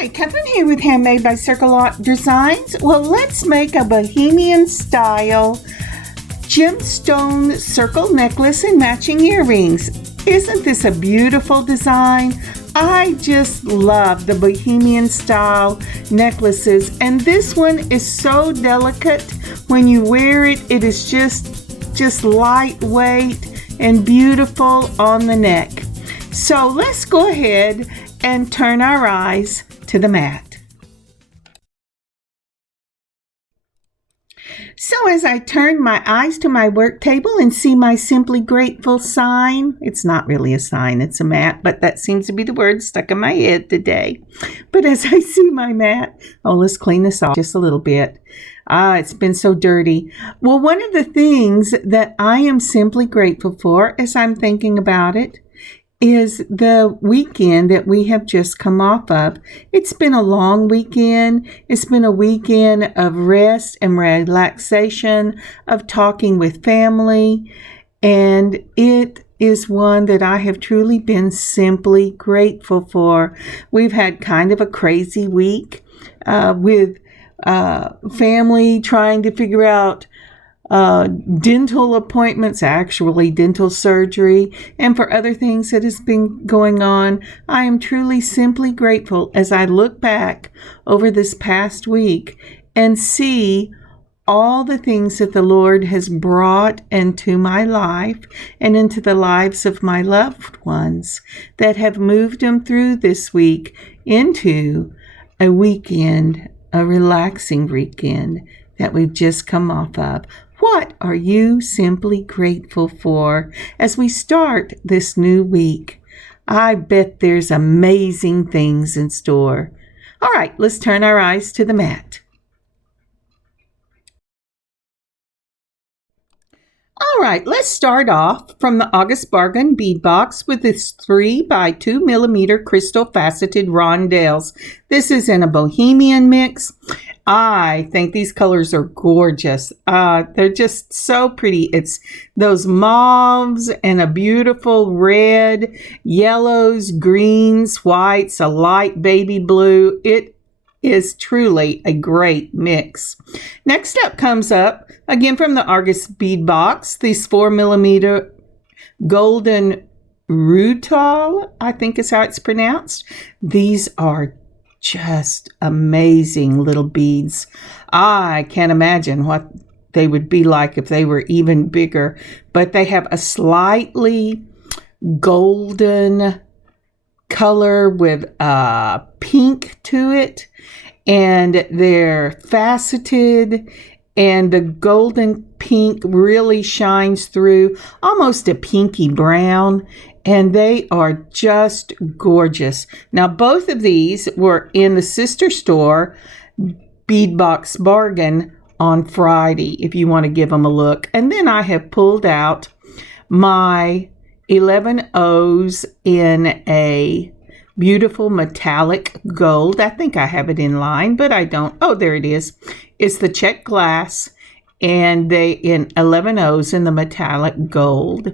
Hi, Kathryn here with Handmade by Circleartdesigns. Well, let's make a Bohemian style gemstone circle necklace and matching earrings. Isn't this a beautiful design? I just love the Bohemian style necklaces, and this one is so delicate. When you wear it, it is just lightweight and beautiful on the neck. So let's go ahead and turn our eyes to the mat. So as I turn my eyes to my work table and see my Simply Grateful sign, it's not really a sign, it's a mat, but that seems to be the word stuck in my head today. But as I see my mat, let's clean this off just a little bit. It's been so dirty. Well, one of the things that I am simply grateful for as I'm thinking about it is the weekend that we have just come off of. It's been a long weekend. It's been a weekend of rest and relaxation, of talking with family, and it is one that I have truly been simply grateful for. We've had kind of a crazy week with family trying to figure out dental appointments, actually dental surgery, and for other things that has been going on. I am truly simply grateful as I look back over this past week and see all the things that the Lord has brought into my life and into the lives of my loved ones that have moved them through this week into a weekend, a relaxing weekend that we've just come off of. What are you simply grateful for as we start this new week? I bet there's amazing things in store. All right, let's turn our eyes to the mat. All right, let's start off from the August Bargain bead box with this 3 by 2 millimeter crystal faceted rondelles. This is in a Bohemian mix. I think these colors are gorgeous. They're just so pretty. It's those mauves and a beautiful red, yellows, greens, whites, a light baby blue. It is truly a great mix. Next up comes up, again from the August bead box, these 4 millimeter golden rutal, I think is how it's pronounced. These are just amazing little beads. I can't imagine what they would be like if they were even bigger, but they have a slightly golden color with pink to it, and they're faceted, and the golden pink really shines through, almost a pinky brown, and they are just gorgeous. Now, both of these were in the sister store, Beadbox Bargain, on Friday, if you want to give them a look. And then I have pulled out my 11 O's in a beautiful metallic gold. I think I have it in line, but I don't. Oh, there it is. It's the Czech glass, and they in 11 O's in the metallic gold.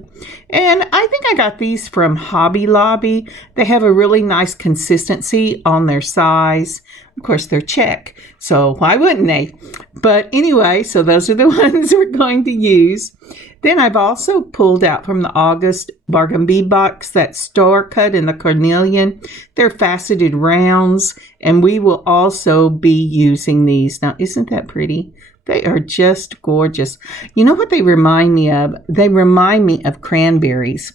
And I think I got these from Hobby Lobby. They have a really nice consistency on their size. Of course, they're Czech, so why wouldn't they? But anyway, so those are the ones we're going to use. Then I've also pulled out from the August Bargain bead box that Star Cut and the Carnelian. They're faceted rounds, and we will also be using these. Now, isn't that pretty? They are just gorgeous. You know what they remind me of? They remind me of cranberries.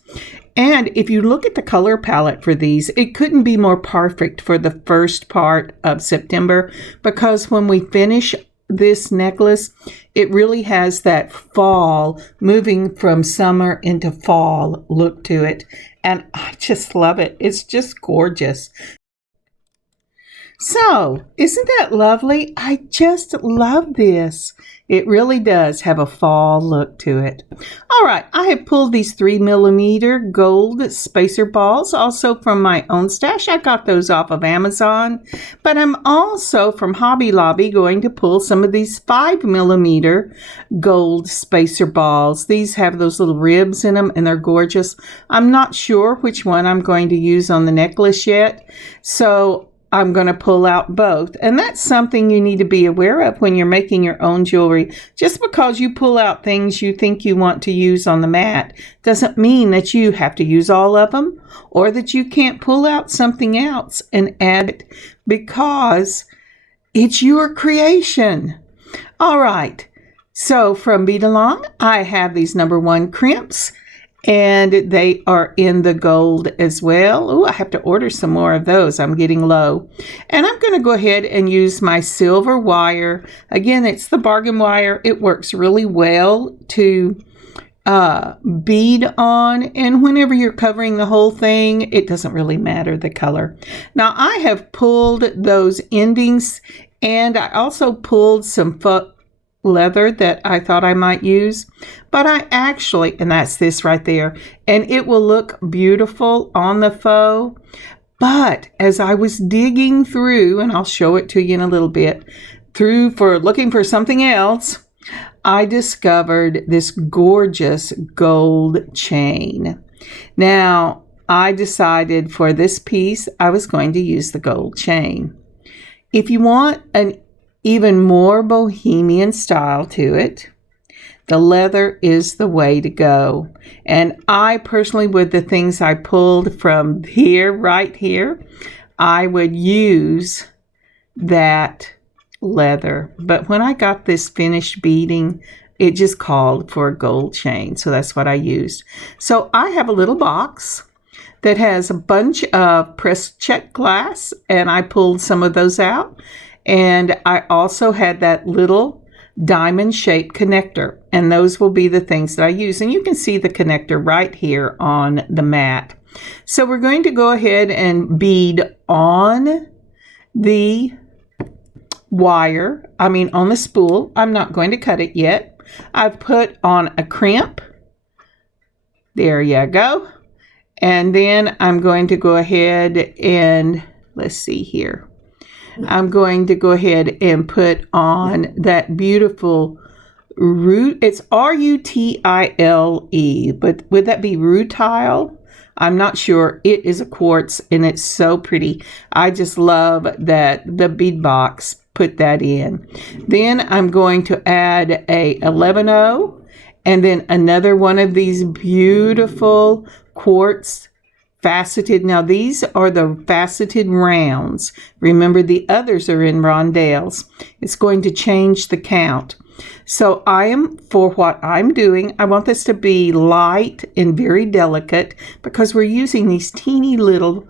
And if you look at the color palette for these, it couldn't be more perfect for the first part of September, because when we finish this necklace, it really has that fall, moving from summer into fall look to it. And I just love it. It's just gorgeous. So, isn't that lovely? I just love this. It really does have a fall look to it. All right, I have pulled these 3 millimeter gold spacer balls, also from my own stash. I got those off of Amazon, but I'm also from Hobby Lobby going to pull some of these 5 millimeter gold spacer balls. These have those little ribs in them, and they're gorgeous. I'm not sure which one I'm going to use on the necklace yet, so I'm going to pull out both. And that's something you need to be aware of when you're making your own jewelry. Just because you pull out things you think you want to use on the mat doesn't mean that you have to use all of them, or that you can't pull out something else and add it, because it's your creation. All right. So from Bead Along, I have these number 1 crimps, and they are in the gold as well. Oh, I have to order some more of those. I'm getting low. And I'm going to go ahead and use my silver wire. Again, it's the bargain wire. It works really well to bead on, and whenever you're covering the whole thing, it doesn't really matter the color. Now, I have pulled those endings, and I also pulled some leather that I thought I might use, but I actually, and that's this right there, and it will look beautiful on the faux. But as I was digging through, and I'll show it to you in a little bit, looking for something else, I discovered this gorgeous gold chain. Now, I decided for this piece, I was going to use the gold chain. If you want an even more bohemian style to it, the leather is the way to go. And I personally, with the things I pulled from here, right here, I would use that leather. But when I got this finished beading, it just called for a gold chain. So that's what I used. So I have a little box that has a bunch of pressed Czech glass, and I pulled some of those out. And I also had that little diamond-shaped connector, and those will be the things that I use. And you can see the connector right here on the mat. So we're going to go ahead and bead on the wire, on the spool. I'm not going to cut it yet. I've put on a crimp. There you go. And then I'm going to go ahead and, let's see here. I'm going to go ahead and put on that beautiful root. It's R-U-T-I-L-E, but would that be rutile? I'm not sure. It is a quartz, and it's so pretty. I just love that the bead box put that in. Then I'm going to add a 11-0, and then another one of these beautiful quartz faceted. Now, these are the faceted rounds. Remember, the others are in rondelles. It's going to change the count. So for what I'm doing, I want this to be light and very delicate, because we're using these teeny little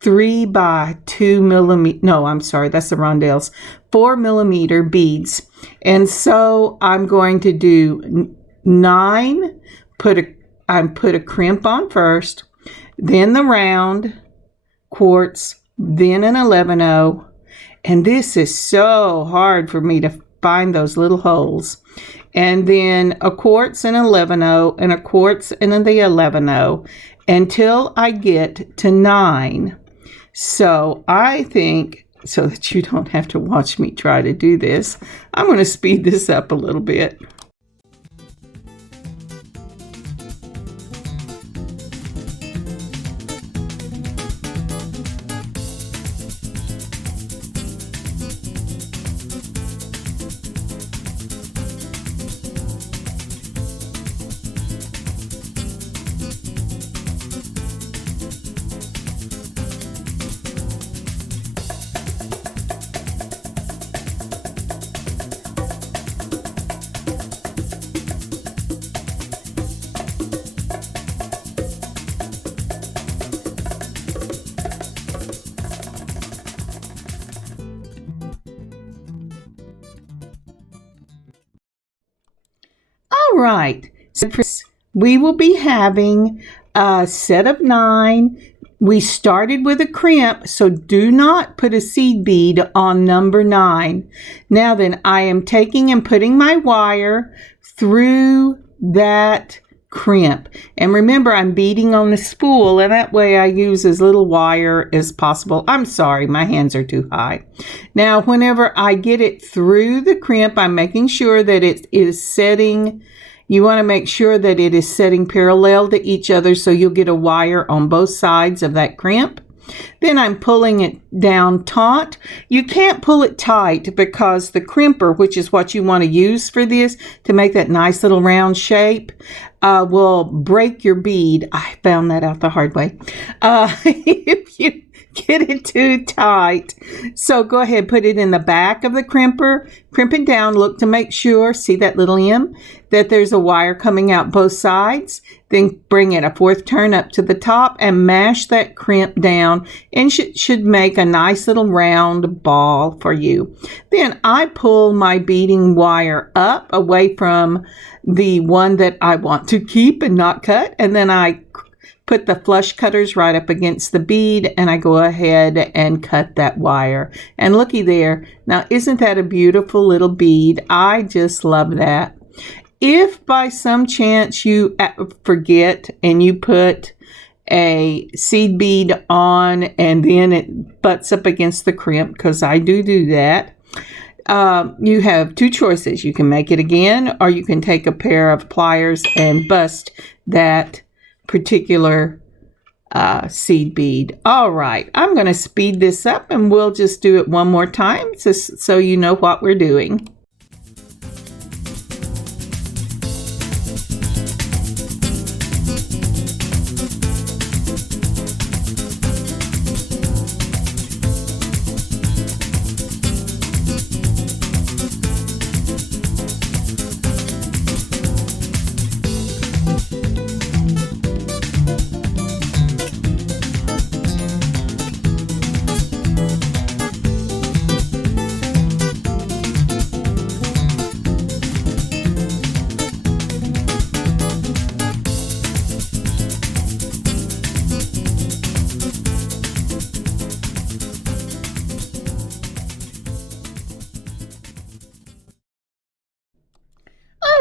3 by 2 millimeter, no, I'm sorry, that's the rondelles, 4 millimeter beads. And so I'm going to do 9, put a crimp on first, then the round quartz, then an 11-0. And this is so hard for me to find those little holes. And then a quartz and 11-0, and a quartz and then the 11-0, until I get to 9. So I think, so that you don't have to watch me try to do this, I'm going to speed this up a little bit. All right, so we will be having a set of 9. We started with a crimp, so do not put a seed bead on number 9. Now then, I am taking and putting my wire through that crimp. And remember, I'm beading on the spool, and that way I use as little wire as possible. I'm sorry, my hands are too high. Now, whenever I get it through the crimp, I'm making sure that it is setting. You want to make sure that it is setting parallel to each other, so you'll get a wire on both sides of that crimp. Then I'm pulling it down taut. You can't pull it tight because the crimper, which is what you want to use for this to make that nice little round shape, will break your bead. I found that out the hard way. If you get it too tight. So go ahead, put it in the back of the crimper, crimp it down, look to make sure, see that little M, that there's a wire coming out both sides. Then bring it a fourth turn up to the top and mash that crimp down, and should make a nice little round ball for you. Then I pull my beading wire up away from the one that I want to keep and not cut, and then I put the flush cutters right up against the bead, and I go ahead and cut that wire. And looky there. Now, isn't that a beautiful little bead? I just love that. If by some chance you forget and you put a seed bead on and then it butts up against the crimp, because I do that, you have two choices. You can make it again, or you can take a pair of pliers and bust that particular seed bead. All right, I'm going to speed this up and we'll just do it one more time so you know what we're doing.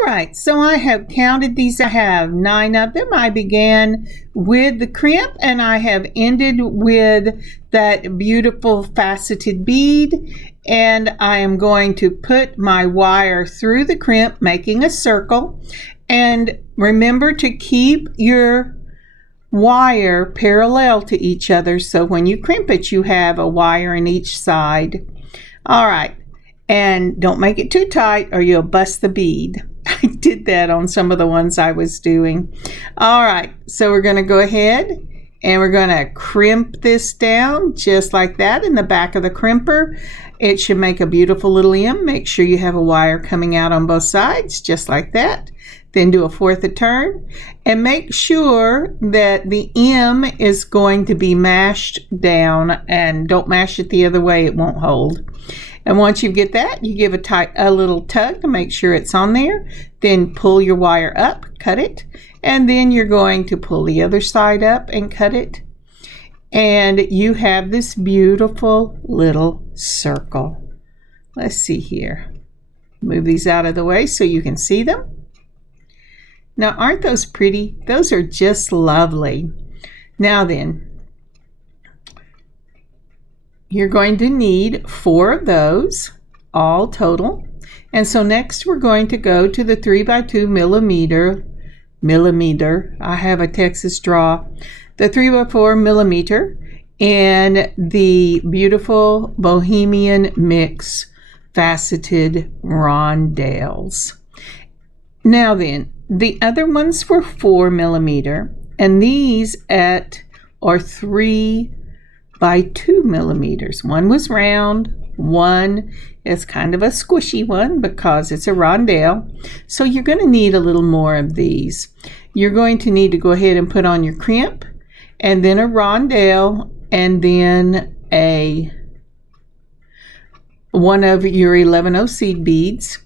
Alright, so I have counted these. I have 9 of them. I began with the crimp and I have ended with that beautiful faceted bead, and I am going to put my wire through the crimp, making a circle. And remember to keep your wire parallel to each other, so when you crimp it you have a wire in each side. Alright, and don't make it too tight or you'll bust the bead. I did that on some of the ones I was doing. All right, so we're going to go ahead and we're going to crimp this down just like that in the back of the crimper. It should make a beautiful little M. Make sure you have a wire coming out on both sides just like that. Then do a fourth a turn and make sure that the M is going to be mashed down, and don't mash it the other way, it won't hold. And once you get that, you give a little tug to make sure it's on there. Then pull your wire up, cut it, and then you're going to pull the other side up and cut it. And you have this beautiful little circle. Let's see here. Move these out of the way so you can see them. Now, aren't those pretty? Those are just lovely. Now then, you're going to need 4 of those, all total. And so next we're going to go to the 3x2 millimeter. I have a Texas draw. The 3x4 millimeter and the beautiful Bohemian mix faceted rondelles. Now then, the other ones were 4 millimeter, and these are 3 by 2 millimeters. One was round, one is kind of a squishy one because it's a rondelle. So you're going to need a little more of these. You're going to need to go ahead and put on your crimp, and then a rondelle, and then one of your 11/0 seed beads,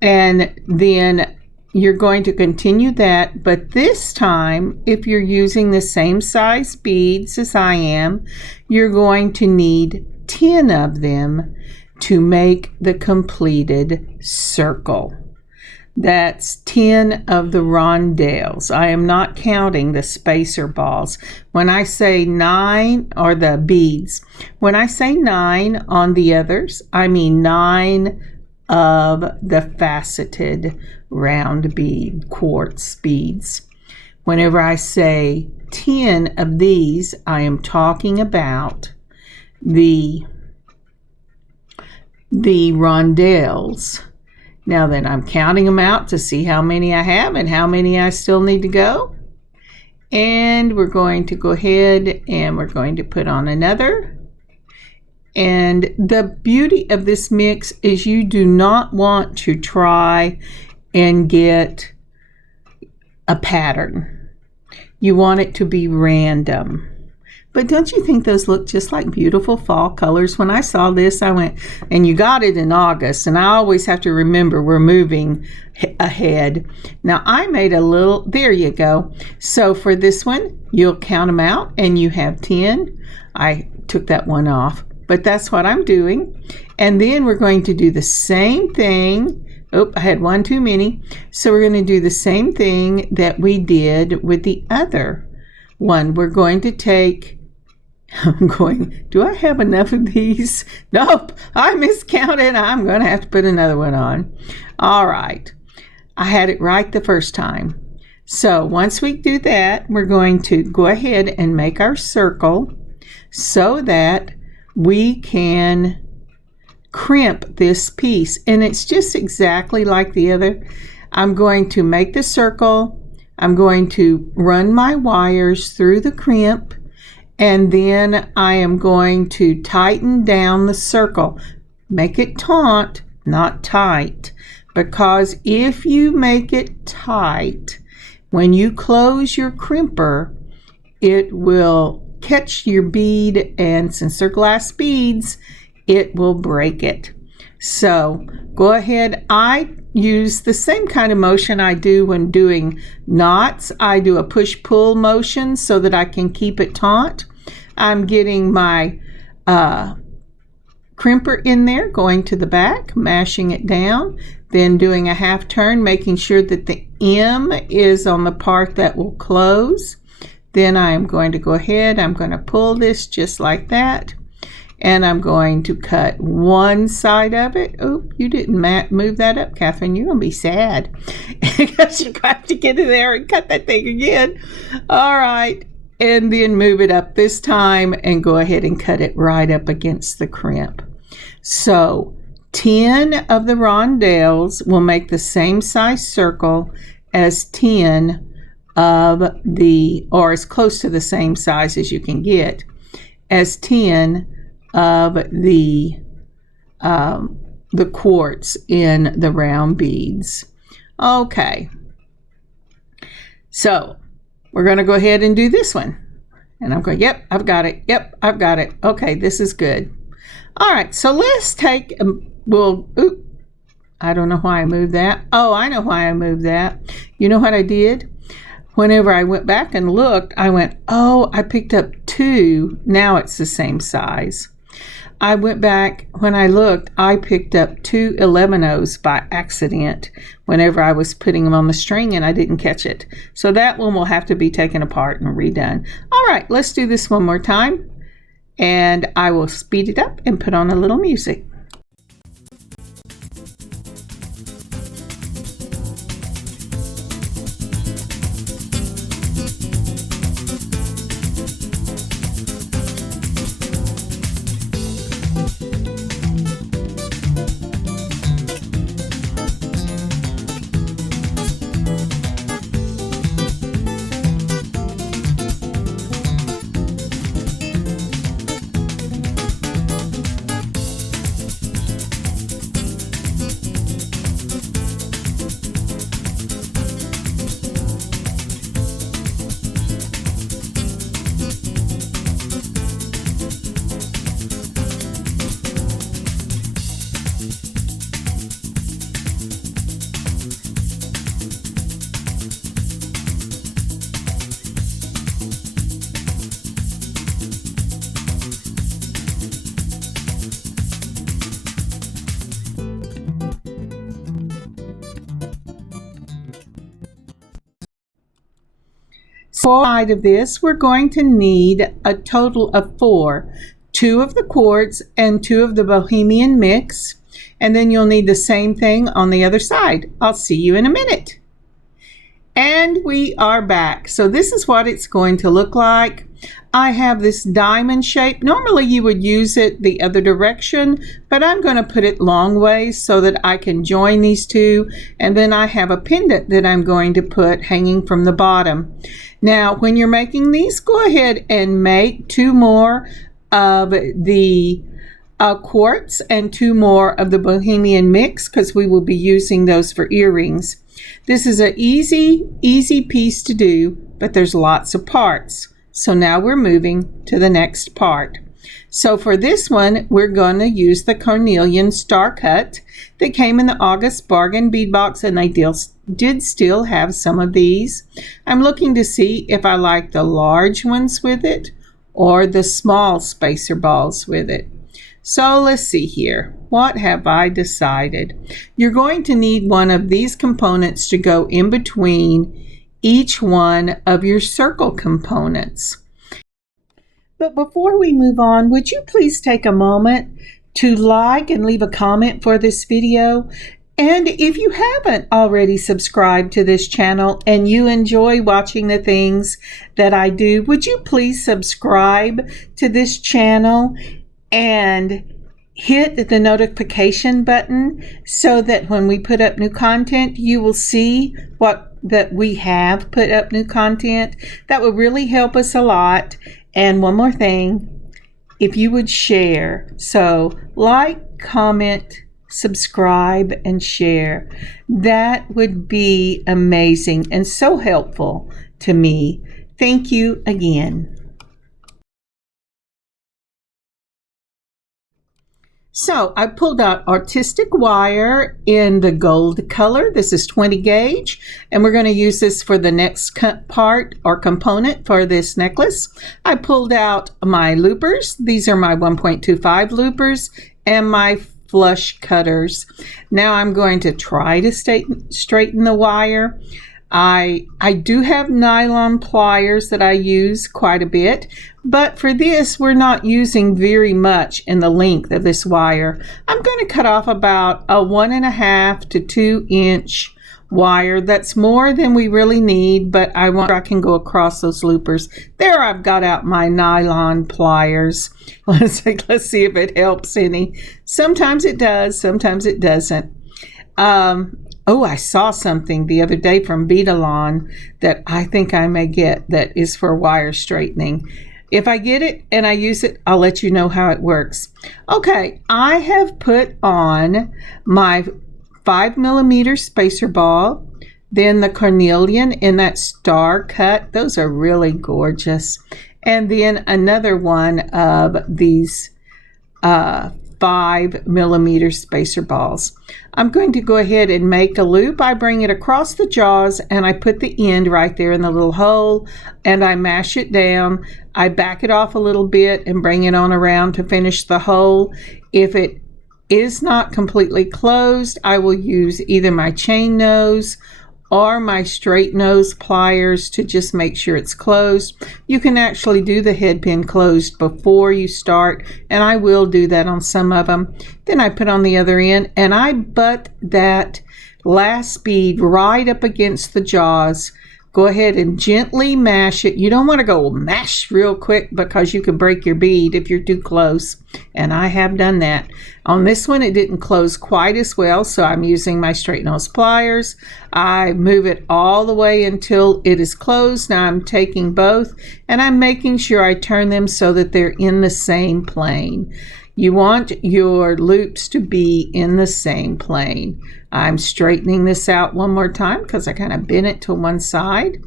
and then you're going to continue that, but this time, if you're using the same size beads as I am, you're going to need 10 of them to make the completed circle. That's 10 of the rondelles. I am not counting the spacer balls. When I say 9, or the beads, when I say 9 on the others, I mean 9 of the faceted round bead quartz beads. Whenever I say 10 of these. I am talking about the rondelles. Now then, I'm counting them out to see how many I have and how many I still need to go. And we're going to go ahead and we're going to put on another. And the beauty of this mix is you do not want to try and get a pattern. You want it to be random. But don't you think those look just like beautiful fall colors? When I saw this, I went, and you got it in August, and I always have to remember we're moving ahead. Now I made a little, there you go. So for this one, you'll count them out and you have 10. I took that one off, but that's what I'm doing. And then we're going to do the same thing. Oh, I had one too many. So we're going to do the same thing that we did with the other one. We're going to take, do I have enough of these? Nope, I miscounted. I'm going to have to put another one on. All right, I had it right the first time. So once we do that, we're going to go ahead and make our circle so that we can crimp this piece. And it's just exactly like the other. I'm going to make the circle. I'm going to run my wires through the crimp, and then I am going to tighten down the circle. Make it taut, not tight, because if you make it tight, when you close your crimper, it will catch your bead, and since they're glass beads, it will break it. So go ahead. I use the same kind of motion I do when doing knots. I do a push-pull motion so that I can keep it taut. I'm getting my crimper in there, going to the back, mashing it down, then doing a half turn, making sure that the M is on the part that will close. Then I'm going to go ahead, I'm going to pull this just like that. And I'm going to cut one side of it. Oh, you didn't move that up, Kathryn. You're going to be sad because you have to get in there and cut that thing again. All right. And then move it up this time and go ahead and cut it right up against the crimp. So 10 of the rondelles will make the same size circle as 10 of the, or as close to the same size as you can get, as 10 of the quartz in the round beads. Okay, so we're going to go ahead and do this one. And I'm going, yep, I've got it. Yep, I've got it. Okay, this is good. All right, so let's take, I don't know why I moved that. Oh, I know why I moved that. You know what I did? Whenever I went back and looked, I went, oh, I picked up 2. Now it's the same size. I went back, when I looked, I picked up 2 11-0s by accident whenever I was putting them on the string, and I didn't catch it. So that one will have to be taken apart and redone. All right, let's do this one more time, and I will speed it up and put on a little music. Side of this, we're going to need a total of 4. 2 of the quartz and 2 of the Bohemian mix, and then you'll need the same thing on the other side. I'll see you in a minute. And we are back. So this is what it's going to look like. I have this diamond shape. Normally you would use it the other direction, but I'm going to put it long ways so that I can join these two. And then I have a pendant that I'm going to put hanging from the bottom. Now, when you're making these, go ahead and make 2 more of the quartz and 2 more of the Bohemian mix, because we will be using those for earrings. This is an easy piece to do, but there's lots of parts. So now we're moving to the next part. So for this one, we're going to use the Carnelian Star Cut that came in the August bargain bead box, and they did still have some of these. I'm looking to see if I like the large ones with it or the small spacer balls with it. So let's see here. What have I decided? You're going to need one of these components to go in between each one of your circle components. But before we move on, would you please take a moment to like and leave a comment for this video? And if you haven't already subscribed to this channel and you enjoy watching the things that I do, would you please subscribe to this channel and hit the notification button so that when we put up new content, you will see that we have put up new content. That would really help us a lot. And one more thing, if you would share. So like, comment, subscribe, and share. That would be amazing and so helpful to me. Thank you again. So I pulled out artistic wire in the gold color. This is 20 gauge, and we're going to use this for the next part or component for this necklace. I pulled out my loopers. These are my 1.25 loopers and my flush cutters. Now I'm going to try to straighten the wire. I do have nylon pliers that I use quite a bit, but for this we're not using very much in the length of this wire. I'm going to cut off about a 1.5 to 2 inch wire. That's more than we really need, but I can go across those loopers. There, I've got out my nylon pliers. Let's see if it helps any. Sometimes it does, sometimes it doesn't. Oh, I saw something the other day from Beadalon that I think I may get that is for wire straightening. If I get it and I use it, I'll let you know how it works. Okay, I have put on my 5mm spacer ball, then the Carnelian in that star cut. Those are really gorgeous. And then another one of these 5mm spacer balls. I'm going to go ahead and make a loop. I bring it across the jaws and I put the end right there in the little hole and I mash it down. I back it off a little bit and bring it on around to finish the hole. If it is not completely closed, I will use either my chain nose or my straight nose pliers to just make sure it's closed. You can actually do the head pin closed before you start, and I will do that on some of them. Then I put on the other end and I butt that last bead right up against the jaws. Go ahead and gently mash it. You don't want to go mash real quick because you can break your bead if you're too close. And I have done that. On this one, it didn't close quite as well, so I'm using my straight nose pliers. I move it all the way until it is closed. Now I'm taking both and I'm making sure I turn them so that they're in the same plane. You want your loops to be in the same plane. I'm straightening this out one more time because I kind of bent it to one side.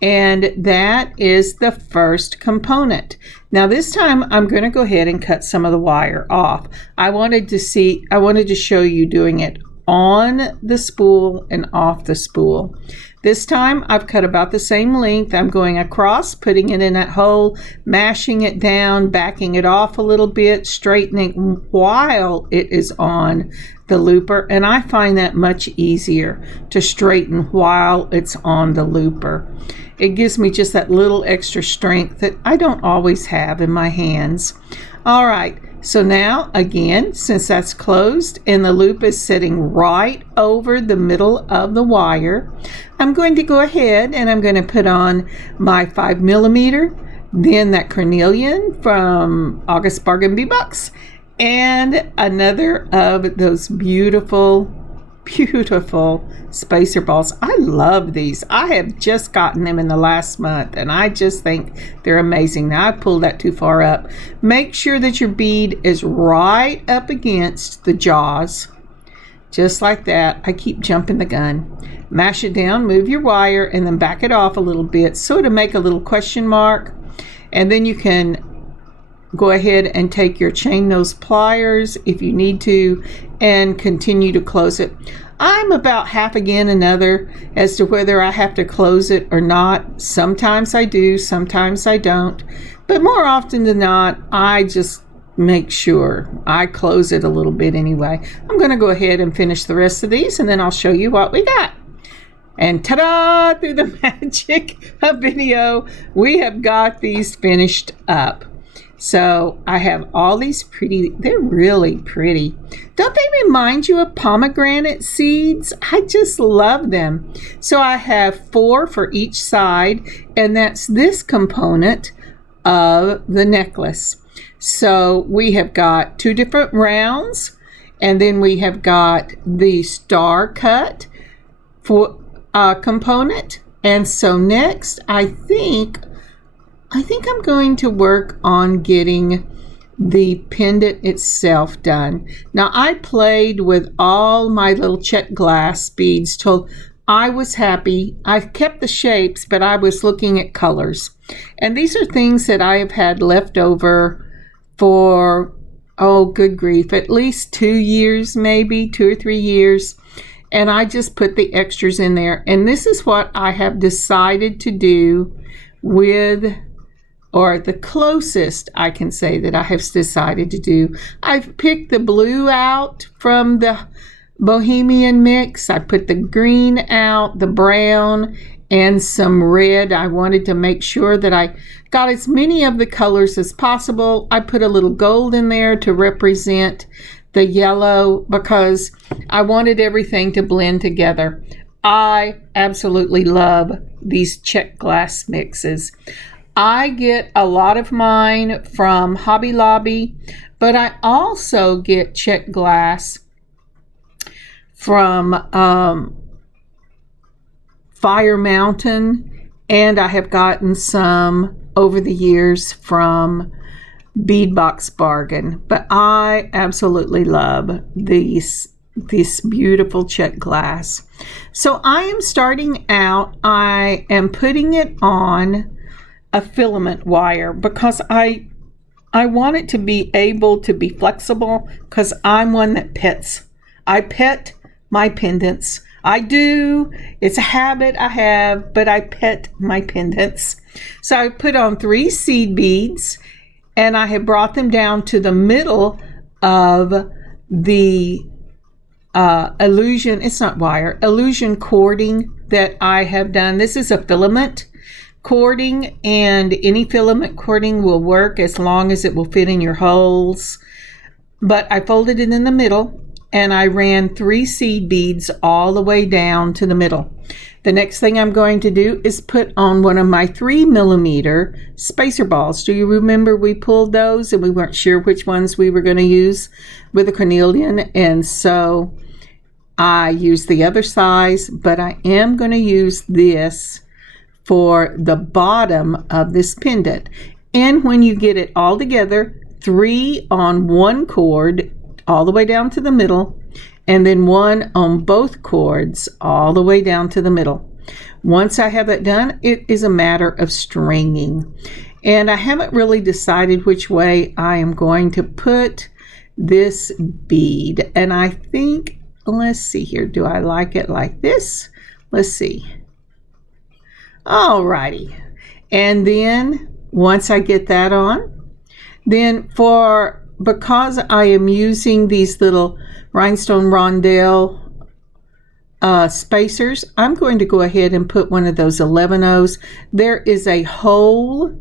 And that is the first component. Now this time I'm going to go ahead and cut some of the wire off. I wanted to show you doing it on the spool and off the spool. This time I've cut about the same length. I'm going across, putting it in that hole, mashing it down, backing it off a little bit, straightening while it is on the looper. And I find that much easier to straighten while it's on the looper. It gives me just that little extra strength that I don't always have in my hands. All right, So now, again, since that's closed and the loop is sitting right over the middle of the wire, I'm going to go ahead and I'm going to put on my 5mm, then that Carnelian from August Bargain Bead Box, and another of those beautiful spacer balls. I love these. I have just gotten them in the last month and I just think they're amazing. Now I pulled that too far up. Make sure that your bead is right up against the jaws, just like that. I keep jumping the gun. Mash it down, move your wire, and then back it off a little bit so to make a little question mark, and then you can go ahead and take your chain nose pliers if you need to and continue to close it. I'm about half again another as to whether I have to close it or not. Sometimes I do, sometimes I don't, but more often than not I just make sure I close it a little bit anyway. I'm going to go ahead and finish the rest of these and then I'll show you what we got. And ta-da! Through the magic of video, we have got these finished up. So I have all these pretty, they're really pretty. Don't they remind you of pomegranate seeds? I just love them. So I have 4 for each side, and that's this component of the necklace. So we have got 2 different rounds, and then we have got the star cut for component. And so next, I think I'm going to work on getting the pendant itself done. Now I played with all my little Czech glass beads till I was happy. I kept the shapes, but I was looking at colors. And these are things that I have had left over for, oh good grief, at least 2 years, maybe 2 or 3 years. And I just put the extras in there. And this is what I have decided to do with, or the closest I can say that I have decided to do. I've picked the blue out from the Bohemian mix. I put the green out, the brown, and some red. I wanted to make sure that I got as many of the colors as possible. I put a little gold in there to represent the yellow because I wanted everything to blend together. I absolutely love these Czech glass mixes. I get a lot of mine from Hobby Lobby, but I also get Czech glass from Fire Mountain, and I have gotten some over the years from Bead Box Bargain. But I absolutely love this beautiful Czech glass. So I am starting out, I am putting it on a filament wire because I want it to be able to be flexible because I'm one that pets. I pet my pendants. I do. It's a habit I have, but I pet my pendants. So I put on 3 seed beads and I have brought them down to the middle of the illusion, it's not wire, illusion cording that I have done. This is a filament cording, and any filament cording will work as long as it will fit in your holes. But I folded it in the middle and I ran 3 seed beads all the way down to the middle. The next thing I'm going to do is put on one of my 3mm spacer balls. Do you remember we pulled those and we weren't sure which ones we were going to use with the Carnelian, and so I used the other size, but I am going to use this for the bottom of this pendant. And when you get it all together, 3 on one cord all the way down to the middle, and then 1 on both cords all the way down to the middle. Once I have that done, it is a matter of stringing. And I haven't really decided which way I am going to put this bead. And I think, let's see here, do I like it like this? Let's see. Alrighty. And then once I get that on, then because I am using these little rhinestone rondelle spacers, I'm going to go ahead and put one of those 11-0s. There is a hole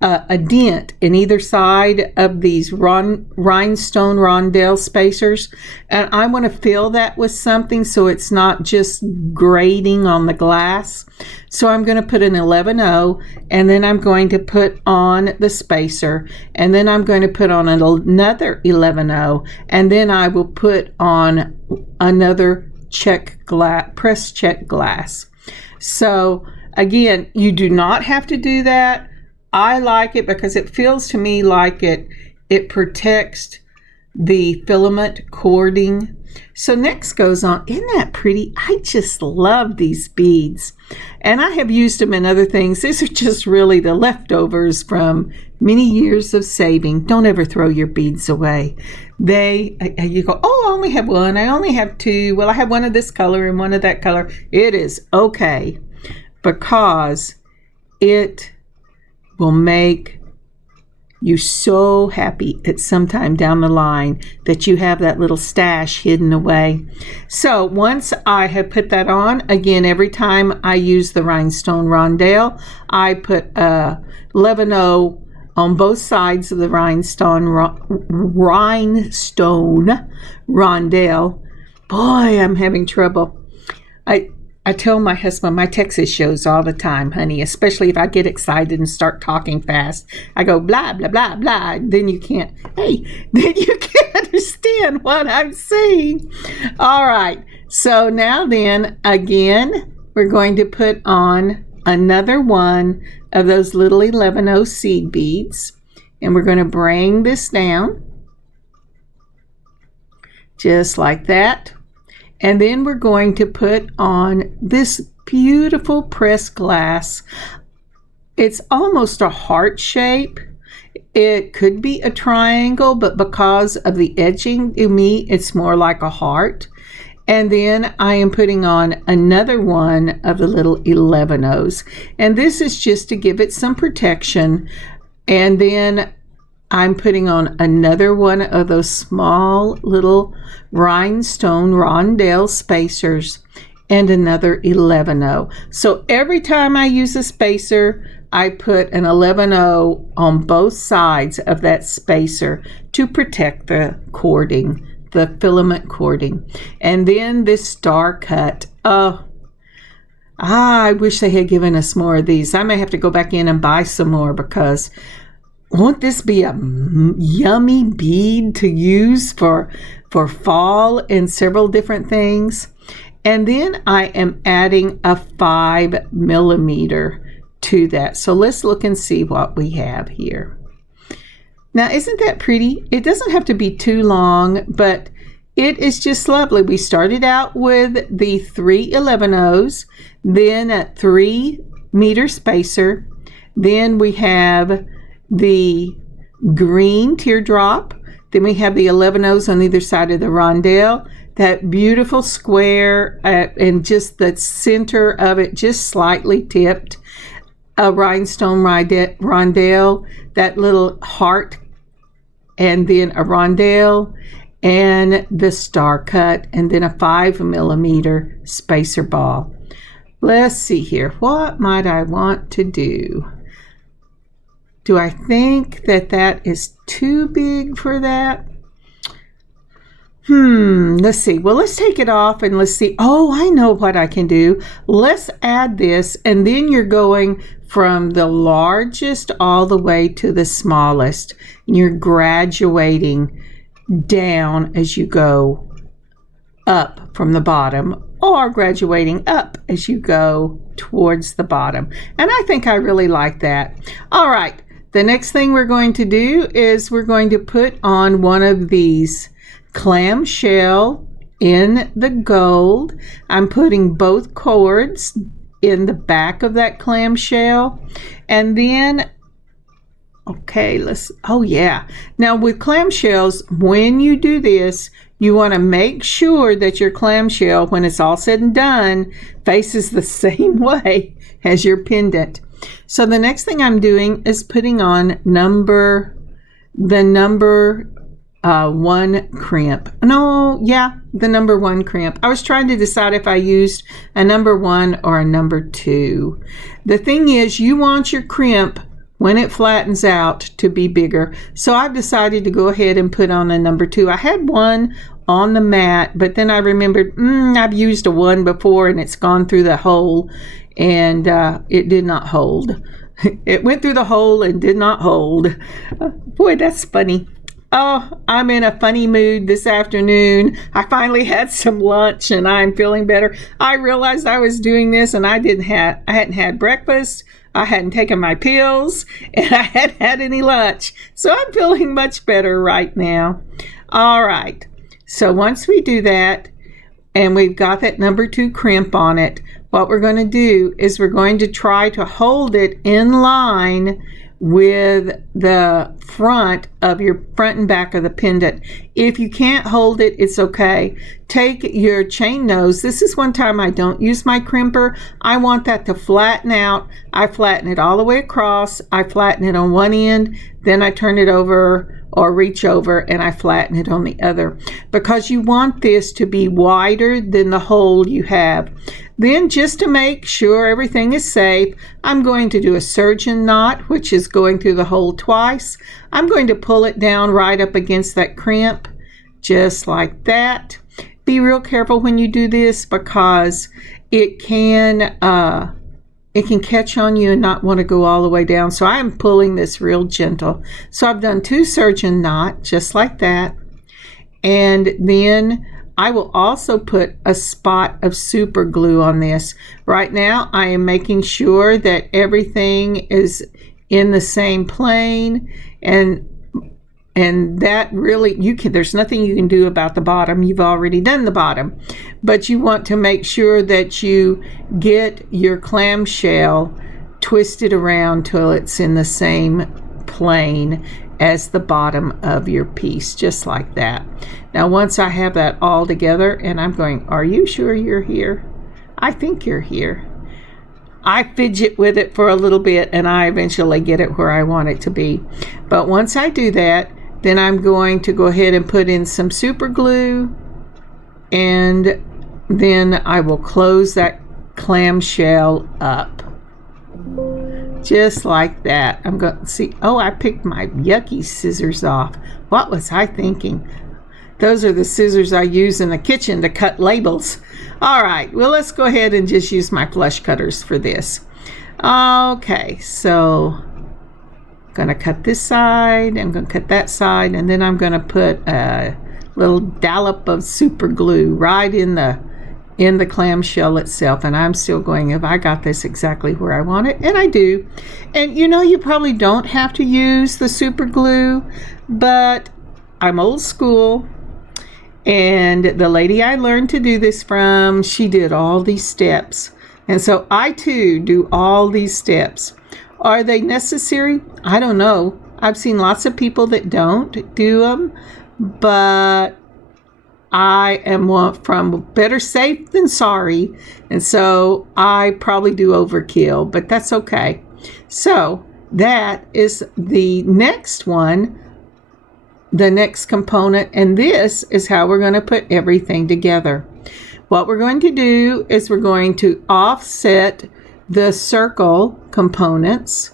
a dent in either side of these rhinestone rondelle spacers, and I want to fill that with something so it's not just grating on the glass. So I'm going to put an 11-0, and then I'm going to put on the spacer, and then I'm going to put on another 11-0, and then I will put on another Czech glass, pressed Czech glass. So again, you do not have to do that. I like it because it feels to me like it protects the filament cording. So next goes on. Isn't that pretty? I just love these beads. And I have used them in other things. These are just really the leftovers from many years of saving. Don't ever throw your beads away. You go, oh, I only have one. I only have two. Well, I have one of this color and one of that color. It is okay because it will make you so happy at some time down the line that you have that little stash hidden away. So once I have put that on, again, every time I use the rhinestone rondelle, I put a 11-0 on both sides of the rhinestone rondelle. Boy, I'm having trouble. I tell my husband my Texas shows all the time, honey, especially if I get excited and start talking fast. I go blah, blah, blah, blah. Then you can't understand what I'm saying. All right. So now then, again, we're going to put on another one of those little 11-0 seed beads. And we're going to bring this down just like that. And then we're going to put on this beautiful pressed glass. It's almost a heart shape. It could be a triangle, but because of the edging, to me, it's more like a heart. And then I am putting on another one of the little 11-0s. And this is just to give it some protection. And then I'm putting on another one of those small little rhinestone rondelle spacers and another 11-0. So every time I use a spacer, I put an 11-0 on both sides of that spacer to protect the cording, the filament cording. And then this Star Cut. I wish they had given us more of these. I may have to go back in and buy some more because won't this be a yummy bead to use for fall in several different things? And then I am adding a 5mm to that. So let's look and see what we have here. Now, isn't that pretty? It doesn't have to be too long, but it is just lovely. We started out with the 3 11-0s, then a 3-meter spacer. Then we have the green teardrop. Then we have the 11-0s on either side of the rondelle. That beautiful square and just the center of it just slightly tipped. A rhinestone rondelle, that little heart, and then a rondelle, and the Star Cut, and then a 5mm spacer ball. Let's see here. What might I want to do? Do I think that is too big for that? Let's see. Well, let's take it off and let's see. Oh, I know what I can do. Let's add this, and then you're going from the largest all the way to the smallest. And you're graduating down as you go up from the bottom, or graduating up as you go towards the bottom. And I think I really like that. All right. The next thing we're going to do is we're going to put on one of these clamshell in the gold. I'm putting both cords in the back of that clamshell. And then, okay, now with clamshells, when you do this, you want to make sure that your clamshell, when it's all said and done, faces the same way as your pendant. So the next thing I'm doing is putting on the number 1 crimp. The number 1 crimp. I was trying to decide if I used a number 1 or a number 2. The thing is, you want your crimp when it flattens out to be bigger. So I've decided to go ahead and put on a number 2. I had one on the mat, but then I remembered I've used a 1 before and it's gone through the hole, and it did not hold. It went through the hole and did not hold. Boy, that's funny. Oh, I'm in a funny mood this afternoon. I finally had some lunch and I'm feeling better. I realized I was doing this and I hadn't had breakfast. I hadn't taken my pills and I hadn't had any lunch. So I'm feeling much better right now. All right. So once we do that and we've got that number 2 crimp on it, what we're going to do is we're going to try to hold it in line with the front and back of the pendant. If you can't hold it, it's okay. Take your chain nose. This is one time I don't use my crimper. I want that to flatten out. I flatten it all the way across. I flatten it on one end, then I turn it over or reach over and I flatten it on the other, because you want this to be wider than the hole you have. Then, just to make sure everything is safe, I'm going to do a surgeon knot, which is going through the hole twice. I'm going to pull it down right up against that crimp, just like that. Be real careful when you do this, because it can catch on you and not want to go all the way down. So I am pulling this real gentle. So I've done 2 surgeon knot, just like that. And then I will also put a spot of super glue on this. Right now, I am making sure that everything is in the same plane, and that really, there's nothing you can do about the bottom. You've already done the bottom, but you want to make sure that you get your clamshell twisted around till it's in the same plane as the bottom of your piece, just like that. Now, once I have that all together, and I'm going, are you sure you're here? I think you're here. I fidget with it for a little bit and I eventually get it where I want it to be. But once I do that, then I'm going to go ahead and put in some super glue, and then I will close that clamshell up. Just like that. I'm going to see, I picked my yucky scissors off. What was I thinking? Those are the scissors I use in the kitchen to cut labels. All right, well, let's go ahead and just use my flush cutters for this. Okay, so I'm going to cut this side, I'm going to cut that side, and then I'm going to put a little dollop of super glue right in the clamshell itself. And I'm still going, have I got this exactly where I want it? And I do. And you probably don't have to use the super glue, but I'm old school, and the lady I learned to do this from, she did all these steps, and so I too do all these steps. Are they necessary? I don't know. I've seen lots of people that don't do them, but I am one from better safe than sorry, and so I probably do overkill, but that's okay. So that is the next one, the next component, and this is how we're going to put everything together. What we're going to do is we're going to offset the circle components,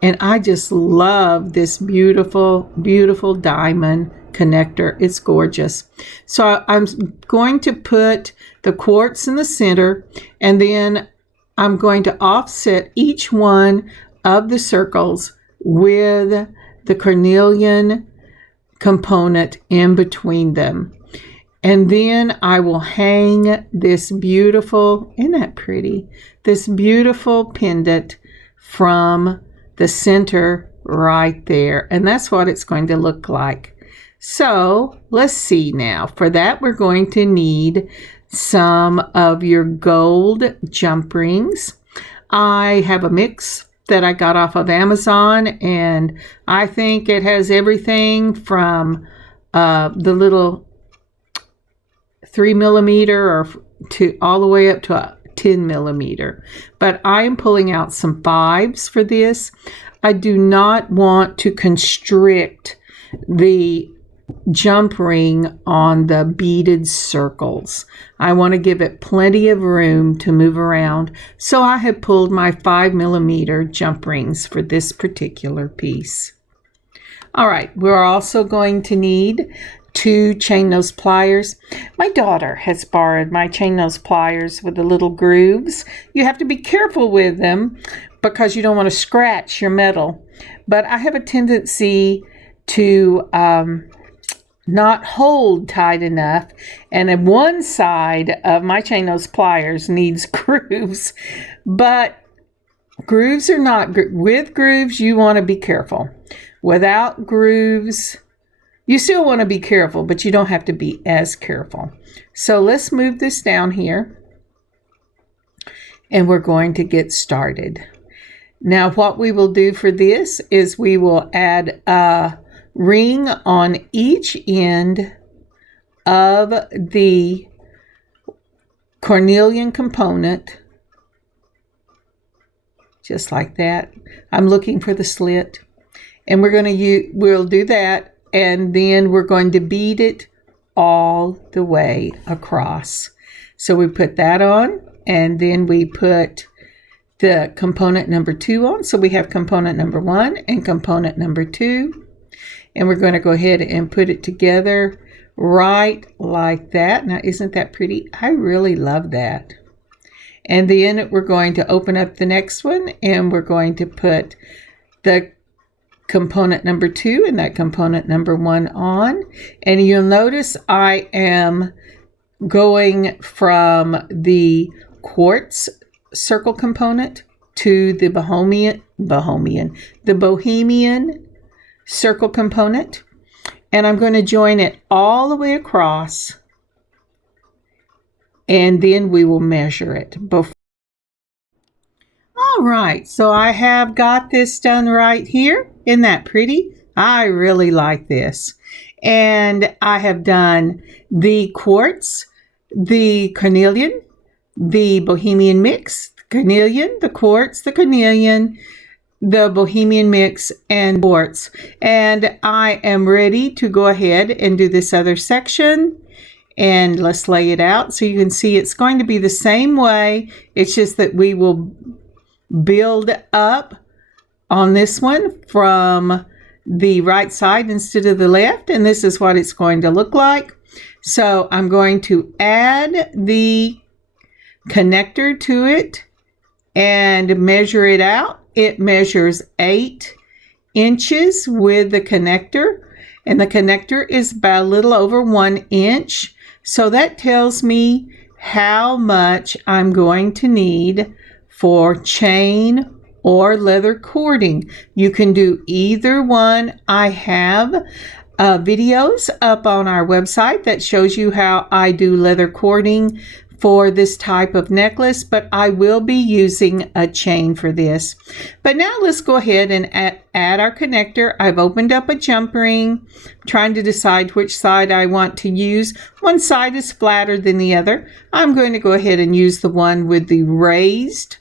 and I just love this beautiful, beautiful diamond connector. It's gorgeous. So I'm going to put the quartz in the center, and then I'm going to offset each one of the circles with the carnelian component in between them. And then I will hang this beautiful, isn't that pretty? This beautiful pendant from the center right there. And that's what it's going to look like. So let's see now. For that, we're going to need some of your gold jump rings. I have a mix that I got off of Amazon, and I think it has everything from the little 3mm or to all the way up to a 10mm. But I am pulling out some 5s for this. I do not want to constrict the jump ring on the beaded circles. I want to give it plenty of room to move around, so I have pulled my 5mm jump rings for this particular piece. All right, we're also going to need 2 chain nose pliers. My daughter has borrowed my chain nose pliers with the little grooves. You have to be careful with them because you don't want to scratch your metal. But I have a tendency to not hold tight enough, and then one side of my chain nose pliers needs grooves. But grooves are not, with grooves you want to be careful. Without grooves, you still want to be careful, but you don't have to be as careful. So let's move this down here, and we're going to get started. Now what we will do for this is we will add a ring on each end of the carnelian component, just like that. I'm looking for the slit, and we'll do that, and then we're going to bead it all the way across. So we put that on, and then we put the component number 2 on. So we have component number 1 and component number 2. And we're going to go ahead and put it together right like that. Now, isn't that pretty? I really love that. And then we're going to open up the next one, and we're going to put the component number 2 and that component number 1 on. And you'll notice I am going from the quartz circle component to the Bohemian circle component, and I'm going to join it all the way across, and then we will measure it before. All right, so I have got this done right here. Isn't that pretty? I really like this. And I have done the quartz, the carnelian, the Bohemian mix, the carnelian, the quartz, the carnelian, the Bohemian mix, and quartz. And I am ready to go ahead and do this other section, and let's lay it out so you can see it's going to be the same way. It's just that we will build up on this one from the right side instead of the left, and this is what it's going to look like. So I'm going to add the connector to it and measure it out. It measures 8 inches with the connector, and the connector is about a little over 1 inch. So that tells me how much I'm going to need for chain or leather cording. You can do either one. I have videos up on our website that shows you how I do leather cording for this type of necklace, but I will be using a chain for this. But now let's go ahead and add our connector. I've opened up a jump ring, trying to decide which side I want to use. One side is flatter than the other. I'm going to go ahead and use the one with the raised,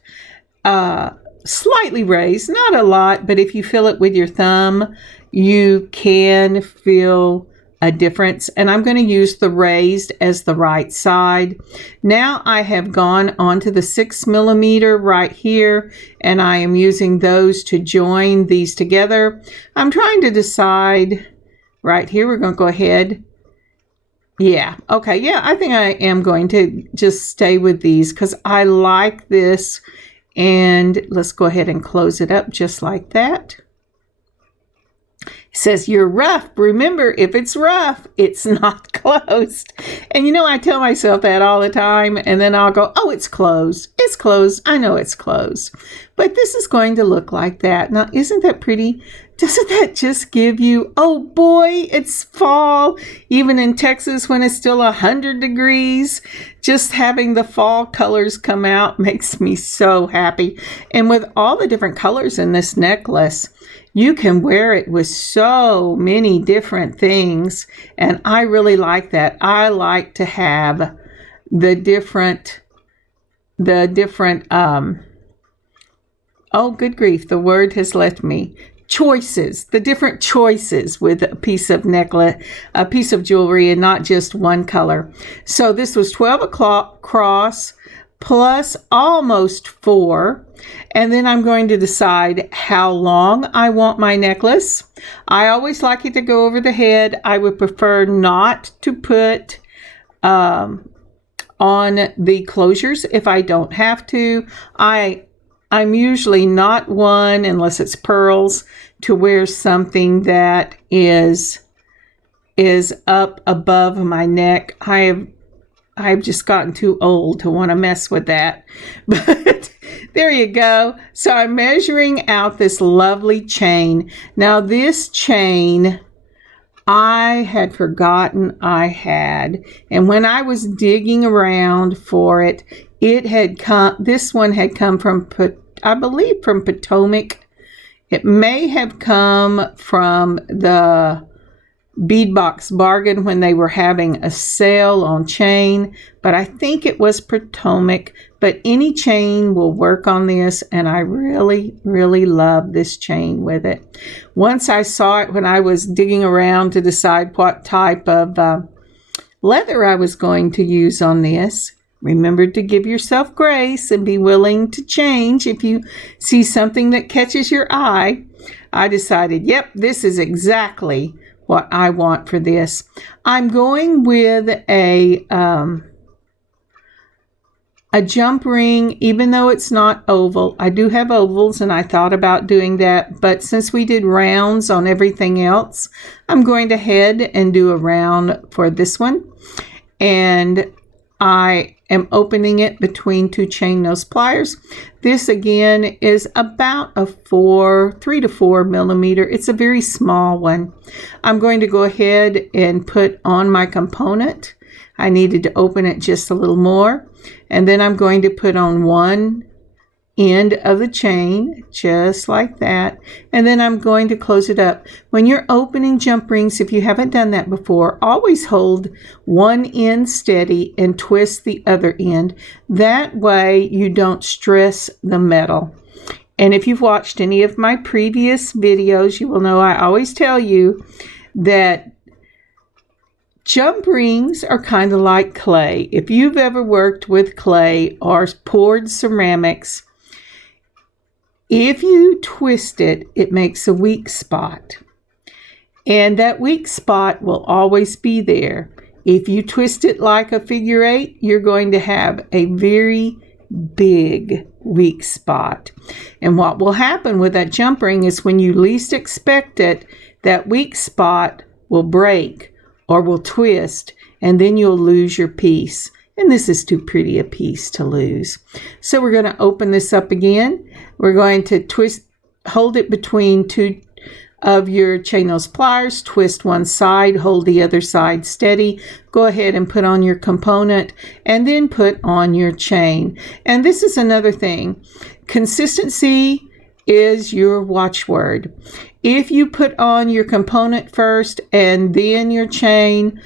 slightly raised, not a lot, but if you feel it with your thumb, you can feel a difference, and I'm going to use the raised as the right side. Now I have gone onto the 6mm right here, and I am using those to join these together. I'm trying to decide right here. We're going to go ahead. Yeah, okay, yeah, I think I am going to just stay with these because I like this, and let's go ahead and close it up just like that. It says you're rough. Remember, if it's rough, it's not closed. And you know, I tell myself that all the time, and then I'll go, oh, it's closed. It's closed. I know it's closed. But this is going to look like that. Now, isn't that pretty? Doesn't that just give you, oh boy, it's fall. Even in Texas when it's still 100 degrees, just having the fall colors come out makes me so happy. And with all the different colors in this necklace, you can wear it with so many different things, and I really like that. I like to have the different, oh, good grief, the word has left me. choices, the different choices with a piece of necklace, a piece of jewelry, and not just one color. So this was 12 o'clock cross plus almost 4. And then I'm going to decide how long I want my necklace. I always like it to go over the head. I would prefer not to put on the closures if I don't have to. I'm usually not one, unless it's pearls, to wear something that is up above my neck. I've just gotten too old to want to mess with that. But there you go. So I'm measuring out this lovely chain. Now this chain, I had forgotten I had. And when I was digging around for it, this one had come from, I believe, from Potomac. It may have come from the Beadbox Bargain when they were having a sale on chain, but I think it was Potomac. But any chain will work on this, and I really, really love this chain with it. Once I saw it when I was digging around to decide what type of leather I was going to use on this. Remember to give yourself grace and be willing to change if you see something that catches your eye. I decided, yep, this is exactly what I want for this. I'm going with a jump ring, even though it's not oval. I do have ovals, and I thought about doing that, but since we did rounds on everything else, I'm going to head and do a round for this one. And I am opening it between 2 chain nose pliers. This again is about a 3 to 4 millimeter. It's a very small one. I'm going to go ahead and put on my component. I needed to open it just a little more. And then I'm going to put on one end of the chain, just like that. And then I'm going to close it up. When you're opening jump rings, if you haven't done that before, always hold one end steady and twist the other end. That way you don't stress the metal. And if you've watched any of my previous videos, you will know I always tell you that jump rings are kind of like clay. If you've ever worked with clay or poured ceramics, if you twist it, it makes a weak spot. And that weak spot will always be there. If you twist it like a figure 8, you're going to have a very big weak spot. And what will happen with that jump ring is when you least expect it, that weak spot will break or will twist, and then you'll lose your piece. And this is too pretty a piece to lose. So we're going to open this up again. We're going to hold it between 2 of your chain nose pliers, twist one side, hold the other side steady. Go ahead and put on your component, and then put on your chain. And this is another thing. Consistency is your watchword. If you put on your component first and then your chain,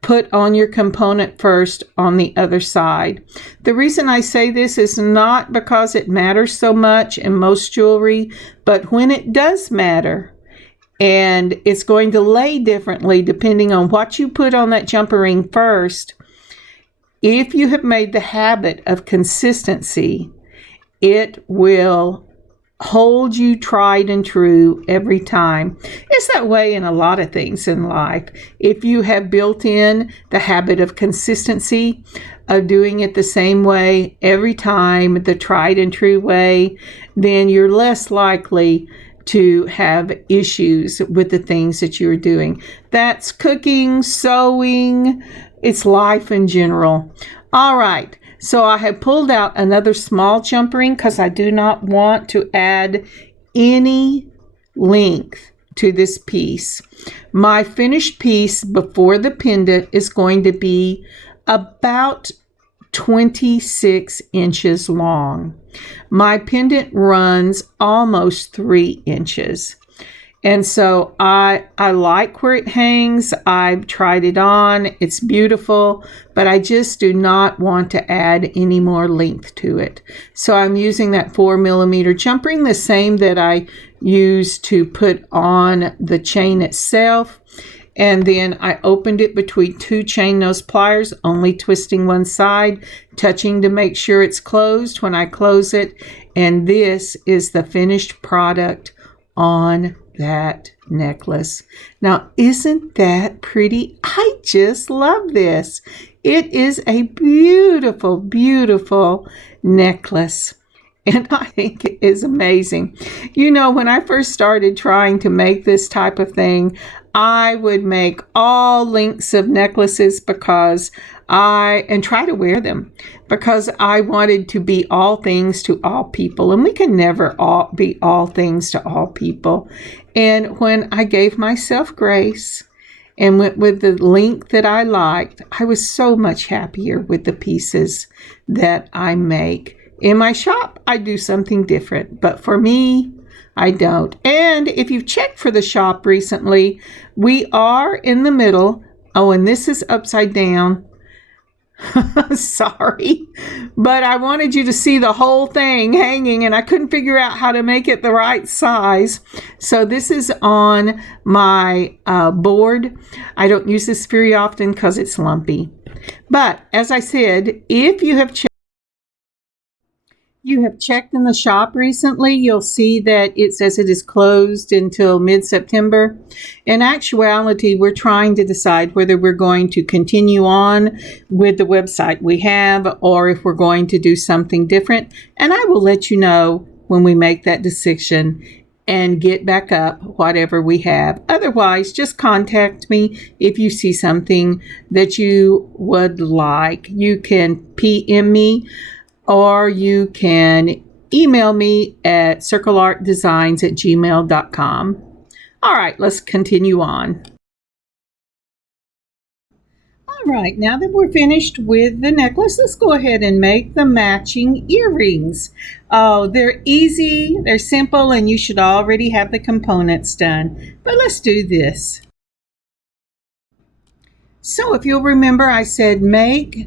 put on your component first on the other side. The reason I say this is not because it matters so much in most jewelry, but when it does matter, and it's going to lay differently depending on what you put on that jumper ring first, if you have made the habit of consistency, it will hold you tried and true every time. It's that way in a lot of things in life. If you have built in the habit of consistency, of doing it the same way every time, the tried and true way, then you're less likely to have issues with the things that you're doing. That's cooking, sewing, it's life in general. All right. So I have pulled out another small jump ring because I do not want to add any length to this piece. My finished piece before the pendant is going to be about 26 inches long. My pendant runs almost 3 inches. And so I like where it hangs. I've tried it on. It's beautiful, but I just do not want to add any more length to it. So I'm using that 4mm jump ring, the same that I used to put on the chain itself. And then I opened it between two chain nose pliers, only twisting one side, touching to make sure it's closed when I close it. And this is the finished product on that necklace. Now, isn't that pretty? I just love this. It is a beautiful, beautiful necklace. And I think it is amazing. You know, when I first started trying to make this type of thing, I would make all lengths of necklaces and try to wear them because I wanted to be all things to all people. And we can never be all things to all people. And when I gave myself grace and went with the length that I liked, I was so much happier with the pieces that I make. In my shop, I do something different, but for me, I don't. And if you've checked for the shop recently, we are in the middle. Oh, and this is upside down. Sorry, but I wanted you to see the whole thing hanging and I couldn't figure out how to make it the right size. So this is on my board. I don't use this very often because it's lumpy. But as I said, if you have checked in the shop recently, you'll see that it says it is closed until mid-September. In actuality, we're trying to decide whether we're going to continue on with the website we have or if we're going to do something different. And I will let you know when we make that decision and get back up whatever we have. Otherwise, just contact me if you see something that you would like. You can PM me, or you can email me at circleartdesigns@gmail.com. All right, let's continue on. All right, now that we're finished with the necklace, let's go ahead and make the matching earrings. Oh, they're easy, they're simple, and you should already have the components done. But let's do this. So if you'll remember, I said make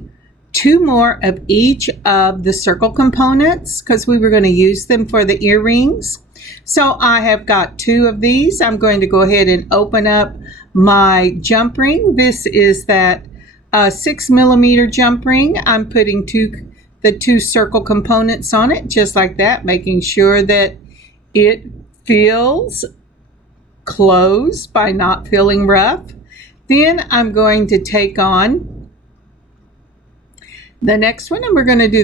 2 more of each of the circle components because we were going to use them for the earrings. So I have got 2 of these. I'm going to go ahead and open up my jump ring. This is that 6mm jump ring. I'm putting the 2 circle components on it just like that, making sure that it feels closed by not feeling rough. Then I'm going to take on the next one, and we're going to do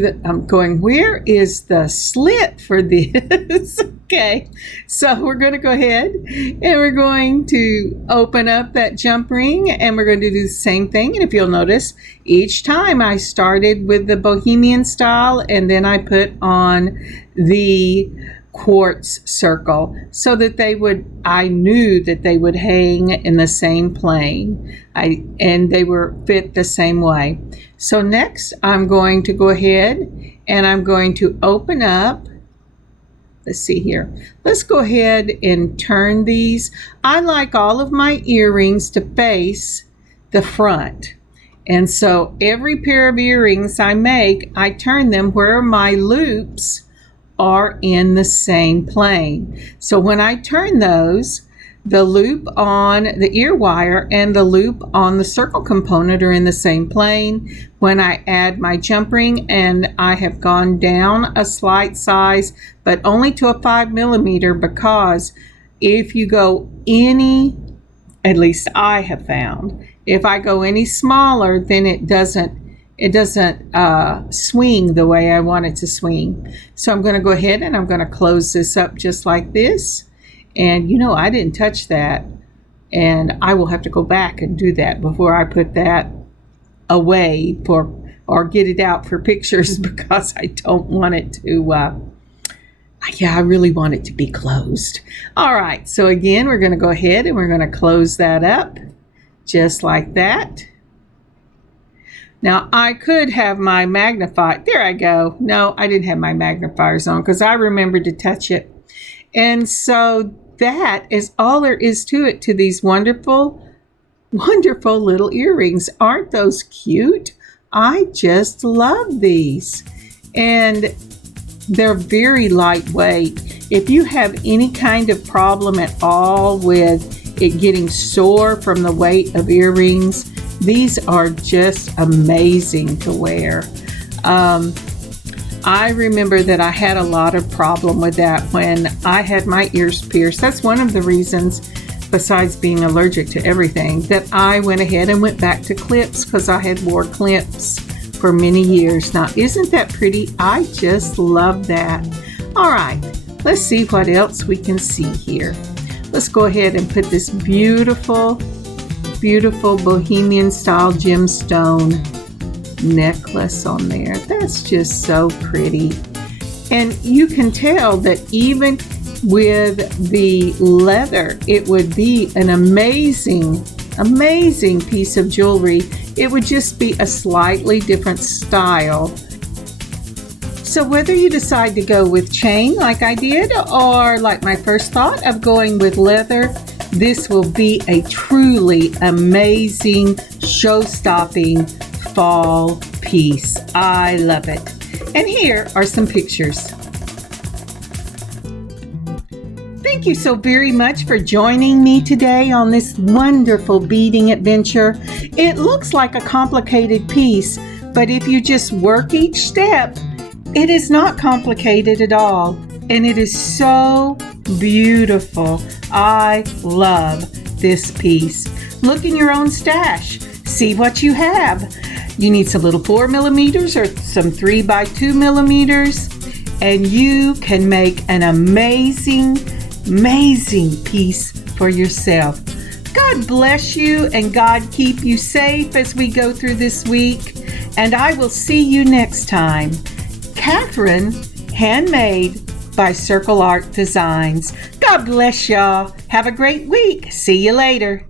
where is the slit for this? Okay, so we're going to go ahead and we're going to open up that jump ring and we're going to do the same thing. And if you'll notice, each time I started with the Bohemian style and then I put on the quartz circle so that I knew that they would hang in the same plane and they were fit the same way. So next I'm going to go ahead and I'm going to open up, let's see here, let's go ahead and turn these. I like all of my earrings to face the front, and so every pair of earrings I make, I turn them where my loops are in the same plane. So when I turn those, the loop on the ear wire and the loop on the circle component are in the same plane. When I add my jump ring, and I have gone down a slight size, but only to a 5mm, because if you go at least I have found, if I go any smaller, then it doesn't swing the way I want it to swing. So I'm going to go ahead and I'm going to close this up just like this. And you know, I didn't touch that, and I will have to go back and do that before I put that away or get it out for pictures because I don't want it to, I really want it to be closed. All right, so again, we're going to go ahead and we're going to close that up just like that. Now, I could have my there I go. No, I didn't have my magnifiers on because I remembered to touch it. And so that is all there is to it, to these wonderful, wonderful little earrings. Aren't those cute? I just love these. And they're very lightweight. If you have any kind of problem at all with it getting sore from the weight of earrings, these are just amazing to wear. I remember that I had a lot of problem with that when I had my ears pierced. That's one of the reasons, besides being allergic to everything, that I went ahead and went back to clips, because I had wore clips for many years. Now, isn't that pretty? I just love that. All right, let's see what else we can see here. Let's go ahead and put this beautiful, beautiful Bohemian style gemstone necklace on there. That's just so pretty. And you can tell that even with the leather, it would be an amazing, amazing piece of jewelry. It would just be a slightly different style. So whether you decide to go with chain like I did, or like my first thought of going with leather, this will be a truly amazing, show-stopping fall piece. I love it. And here are some pictures. Thank you so very much for joining me today on this wonderful beading adventure. It looks like a complicated piece, but if you just work each step, it is not complicated at all. And it is so beautiful. I love this piece. Look in your own stash. See what you have. You need some little 4 millimeters or some 3 by 2 millimeters, and you can make an amazing, amazing piece for yourself. God bless you, and God keep you safe as we go through this week. And I will see you next time. Kathryn, Handmade by Circle Art Designs. God bless y'all. Have a great week. See you later.